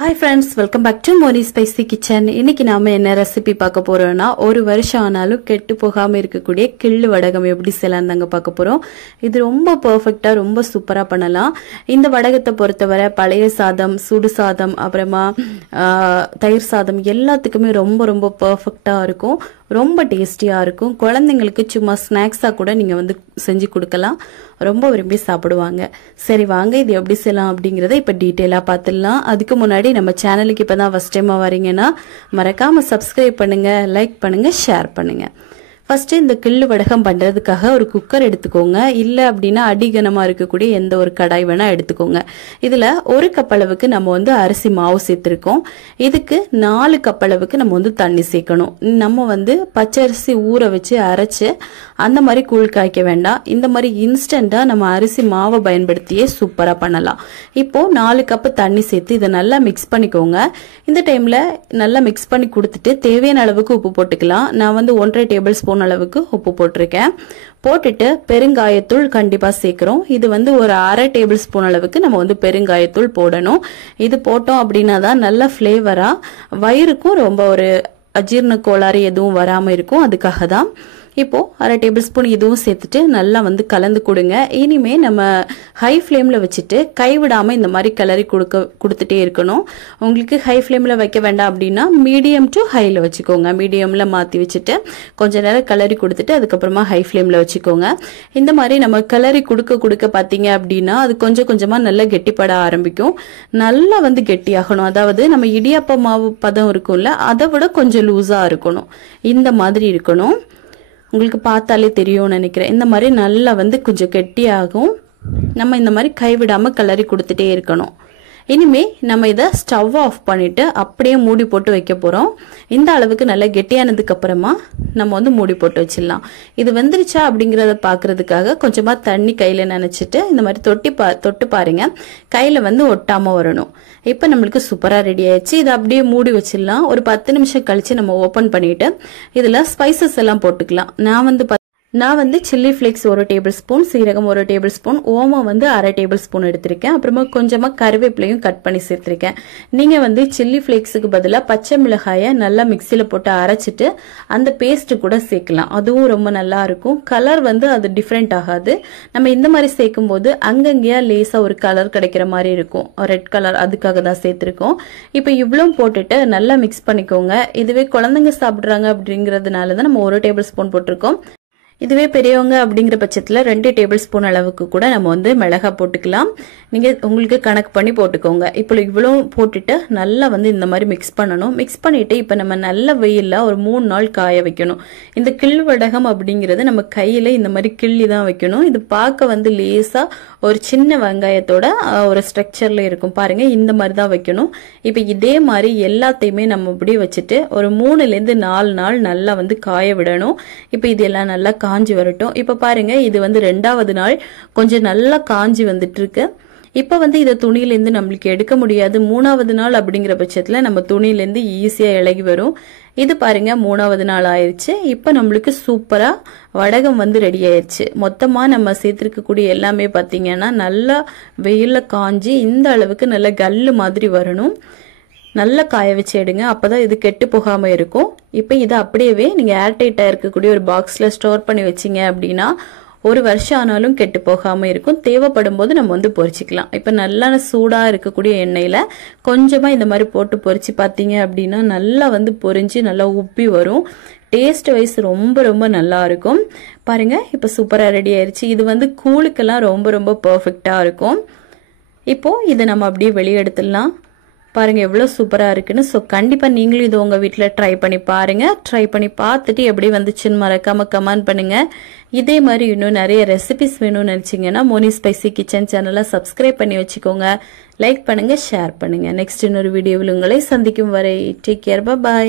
Hi friends, welcome back to Moni Spicy Kitchen. இன்னைக்கு நாம என்ன ரெசிபி பார்க்க போறோம்னா ஒரு வருஷம் ஆனாலும் கெட்டு போகாம இருக்கக்கூடிய கிள்ளு வடகம் எப்படி செய்யலாம் தாங்க பார்க்க போறோம். இது ரொம்ப பெர்ஃபெக்ட்டா ரொம்ப சூப்பரா பண்ணலாம். இந்த வடகத்தை பொறுத்தவரை பழைய சாதம், சுடு சாதம், அப்புறமா தயிர் சாதம் எல்லாத்துக்குமே ரொம்ப ரொம்ப பெர்ஃபெக்ட்டா இருக்கும். ரொம்ப டேஸ்டியா இருக்கும். குழந்தைங்களுக்கு சும்மா ஸ்நாக்ஸா கூட நீங்க வந்து செஞ்சு கொடுக்கலாம். ரொம்ப விரும்பி சாப்பிடுவாங்க. சரி வாங்க இது எப்படி செய்யலாம் அப்படிங்கறத இப்ப டீடைலா பார்த்துடலாம். அதுக்கு முன்னாடி நம்ம சேனலுக்கு இப்பதான் ஃபர்ஸ்ட் டைமா வரீங்கன்னா மறக்காம சப்ஸ்கிரைப் பண்ணுங்க, லைக் பண்ணுங்க, ஷேர் பண்ணுங்க. ஃபர்ஸ்ட் இந்த கிள்ளு வடகம் பண்றதுக்காக ஒரு குக்கர் எடுத்துக்கோங்க. இல்ல அப்படின்னா அடிகனமா இருக்கக்கூடிய எந்த ஒரு கடாய் வேணா எடுத்துக்கோங்க. இதுல 1 கப் அளவுக்கு நம்ம வந்து அரிசி மாவு சேர்த்திருக்கோம். இதுக்கு 4 கப் அளவுக்கு நம்ம வந்து தண்ணி சேர்க்கணும். நம்ம வந்து பச்சரிசி ஊற வச்சு அரைச்சு அந்த மாதிரி கூழ் காய்க்க வேண்டாம். இந்த மாதிரி இன்ஸ்டன்டா நம்ம அரிசி மாவை பயன்படுத்தியே சூப்பரா பண்ணலாம். இப்போ 4 கப் தண்ணி சேர்த்து இதை நல்லா மிக்ஸ் பண்ணிக்கோங்க. இந்த டைம்ல நல்லா மிக்ஸ் பண்ணி கொடுத்துட்டு தேவையான அளவுக்கு உப்பு போட்டுக்கலாம். நான் வந்து 1.5 டேபிள் ஸ்பூன் அளவுக்கு உப்பு போட்டிருக்கேன். போட்டுட்டு பெருங்காயத்தூள் கண்டிப்பா சேர்க்கிறோம். இது வந்து ஒரு 1/2 டேபிள் ஸ்பூன் அளவுக்கு நம்ம வந்து பெருங்காயத்தூள் போடணும். இது போட்டோம் அப்படின்னா தான் நல்ல ஃபிளேவரா வயிறுக்கும் ரொம்ப ஒரு அஜீரண கோளாறு எதுவும் வராம இருக்கும். அதுக்காக தான். இப்போ 1/2 டேபிள் ஸ்பூன் இதுவும் சேர்த்துட்டு நல்லா வந்து கலந்து கொடுங்க. இனிமே நம்ம ஹை ஃப்ளேம்ல வச்சுட்டு கைவிடாம இந்த மாதிரி கிளறி கொடுத்துட்டே இருக்கணும். உங்களுக்கு ஹை ஃப்ளேம்ல வைக்க வேண்டாம் அப்படின்னா மீடியம் டு ஹைல வச்சுக்கோங்க. மீடியம்ல மாத்தி வச்சுட்டு கொஞ்ச நேரம் கிளறி கொடுத்துட்டு அதுக்கப்புறமா ஹை ஃப்ளேம்ல வச்சுக்கோங்க. இந்த மாதிரி நம்ம கிளறி கொடுக்க பாத்தீங்க அப்படின்னா அது கொஞ்சம் கொஞ்சமா நல்லா கெட்டிப்பட ஆரம்பிக்கும். நல்லா வந்து கெட்டியாகணும். அதாவது நம்ம இடியாப்ப மாவு பதம் இருக்கும்ல அதை விட கொஞ்சம் லூஸா இருக்கணும். இந்த மாதிரி இருக்கணும். உங்களுக்கு பார்த்தாலே தெரியும் நினைக்கிறேன். இந்த மாதிரி நல்லா வந்து கொஞ்சம் கெட்டியாகும். நம்ம இந்த மாதிரி கைவிடாம கிளறி கொடுத்துட்டே இருக்கணும். இனிமே நம்ம இதை ஸ்டவ் ஆஃப் பண்ணிட்டு அப்படியே மூடி போட்டு வைக்க போறோம். இந்த அளவுக்கு நல்லா கெட்டியானதுக்கு அப்புறமா நம்ம வந்து மூடி போட்டு வச்சிடலாம். இது வெந்துருச்சா அப்படிங்கறத பாக்குறதுக்காக கொஞ்சமா தண்ணி கையில நினைச்சிட்டு இந்த மாதிரி தொட்டு பாருங்க. கையில வந்து ஒட்டாம வரணும். இப்ப நம்மளுக்கு சூப்பரா ரெடி ஆயிடுச்சு. இதை அப்படியே மூடி வச்சிடலாம். ஒரு 10 நிமிஷம் கழிச்சு நம்ம ஓபன் பண்ணிட்டு இதுல ஸ்பைசஸ் எல்லாம் போட்டுக்கலாம். நான் வந்து சில்லி ஃபிளேக்ஸ் 1 டேபிள் ஸ்பூன், சீரகம் 1 டேபிள் ஸ்பூன், ஓமம் வந்து 1/2 டேபிள் ஸ்பூன் எடுத்திருக்கேன். அப்புறமா கொஞ்சமா கருவேப்பிலையும் கட் பண்ணி சேர்த்திருக்கேன். நீங்க வந்து சில்லி ஃபிளேக்ஸுக்கு பதிலா பச்சை மிளகாயை நல்லா மிக்சியில போட்டு அரைச்சிட்டு அந்த பேஸ்ட் கூட சேர்க்கலாம். அதுவும் ரொம்ப நல்லா இருக்கும். கலர் வந்து அது டிஃப்ரெண்ட் ஆகாது. நம்ம இந்த மாதிரி சேர்க்கும் போது அங்கங்கேயா லேசா ஒரு கலர் கிடைக்கிற மாதிரி இருக்கும். ரெட் கலர், அதுக்காக தான் சேர்த்திருக்கோம். இப்ப இவ்வளவு போட்டுட்டு நல்லா மிக்ஸ் பண்ணிக்கோங்க. இதுவே குழந்தைங்க சாப்பிடுறாங்க அப்படிங்கறதுனாலதான் நம்ம 1 டேபிள் ஸ்பூன் போட்டிருக்கோம். இதுவே பெரியவங்க அப்படிங்கிற பட்சத்துல 2 டேபிள் ஸ்பூன் அளவுக்கு கூட நம்ம வந்து மிளகா போட்டுக்கலாம். நீங்க உங்களுக்கு கணக்கு பண்ணி போட்டுக்கோங்க. இப்போ இவ்வளவு போட்டுட்டு நல்லா வந்து இந்த மாதிரி மிக்ஸ் பண்ணணும். மிக்ஸ் பண்ணிட்டு இப்ப நம்ம நல்ல வெயில்ல ஒரு 3 நாள் காய வைக்கணும். இந்த கிள்ளு வடகம் அப்படிங்கிறது நம்ம கையில இந்த மாதிரி கிள்ளி தான் வைக்கணும். இது பார்க்க வந்து லேசா ஒரு சின்ன வெங்காயத்தோட ஒரு ஸ்ட்ரக்சர்ல இருக்கும் பாருங்க. இந்த மாதிரி தான் வைக்கணும். இப்ப இதே மாதிரி எல்லாத்தையுமே நம்ம இப்படியே வச்சுட்டு ஒரு 3ல இருந்து 4 நாள் நல்லா வந்து காய விடணும். இப்ப இதெல்லாம் நல்லா காஞ்சி வரட்டும். இப்ப பாருங்க இது வந்து 2வது நாள் கொஞ்சம் நல்லா காஞ்சி வந்துட்டு இருக்கு. இப்ப வந்து இத துணியில இருந்து நம்மளுக்கு எடுக்க முடியாது. 3வது நாள் அப்படிங்கிற பட்சத்துல நம்ம துணியில இருந்து ஈஸியா இலகி வரும். இது பாருங்க 3வது நாள் ஆயிருச்சு. இப்ப நம்மளுக்கு சூப்பரா வடகம் வந்து ரெடி ஆயிருச்சு. மொத்தமா நம்ம சேர்த்திருக்கக்கூடிய எல்லாமே பாத்தீங்கன்னா நல்லா வெயில்ல காஞ்சி இந்த அளவுக்கு நல்ல கல்லு மாதிரி வரணும். நல்லா காய வச்சு எடுங்க. அப்பதான் இது கெட்டு போகாம இருக்கும். இப்ப இதை அப்படியே நீங்க ஏர்டைட்டா இருக்கக்கூடிய ஒரு பாக்ஸ்ல ஸ்டோர் பண்ணி வச்சீங்க அப்படின்னா ஒரு வருஷம் ஆனாலும் கெட்டு போகாம இருக்கும். தேவைப்படும் போது நம்ம வந்து பொரிச்சுக்கலாம். இப்ப நல்லா சூடா இருக்கக்கூடிய எண்ணெயில கொஞ்சமா இந்த மாதிரி போட்டு பொரிச்சு பாத்தீங்க அப்படின்னா நல்லா வந்து பொரிஞ்சு நல்லா உப்பி வரும். டேஸ்ட் வைஸ் ரொம்ப ரொம்ப நல்லா இருக்கும். பாருங்க இப்ப சூப்பரா ரெடி ஆயிருச்சு. இது வந்து கூழுக்கெல்லாம் ரொம்ப ரொம்ப பெர்ஃபெக்ட்டா இருக்கும். இப்போ இதை நம்ம அப்படியே வெளியே எடுத்துடலாம். பாருங்க எவ்வளவு சூப்பரா இருக்குன்னு. சோ கண்டிப்பா நீங்களும் இது உங்க வீட்டுல ட்ரை பண்ணி பாருங்க. ட்ரை பண்ணி பார்த்துட்டு எப்படி வந்துச்சுன்னு மறக்காம கமெண்ட் பண்ணுங்க. இதே மாதிரி இன்னும் நிறைய ரெசிபிஸ் வேணும்னு நினைச்சீங்கன்னா மோனி ஸ்பைசி கிச்சன் சேனலை சப்ஸ்கிரைப் பண்ணி வச்சுக்கோங்க. லைக் பண்ணுங்க, ஷேர் பண்ணுங்க. நெக்ஸ்ட் இன்னொரு வீடியோவில் உங்களை சந்திக்கும் வரை டேக் கேர், பை.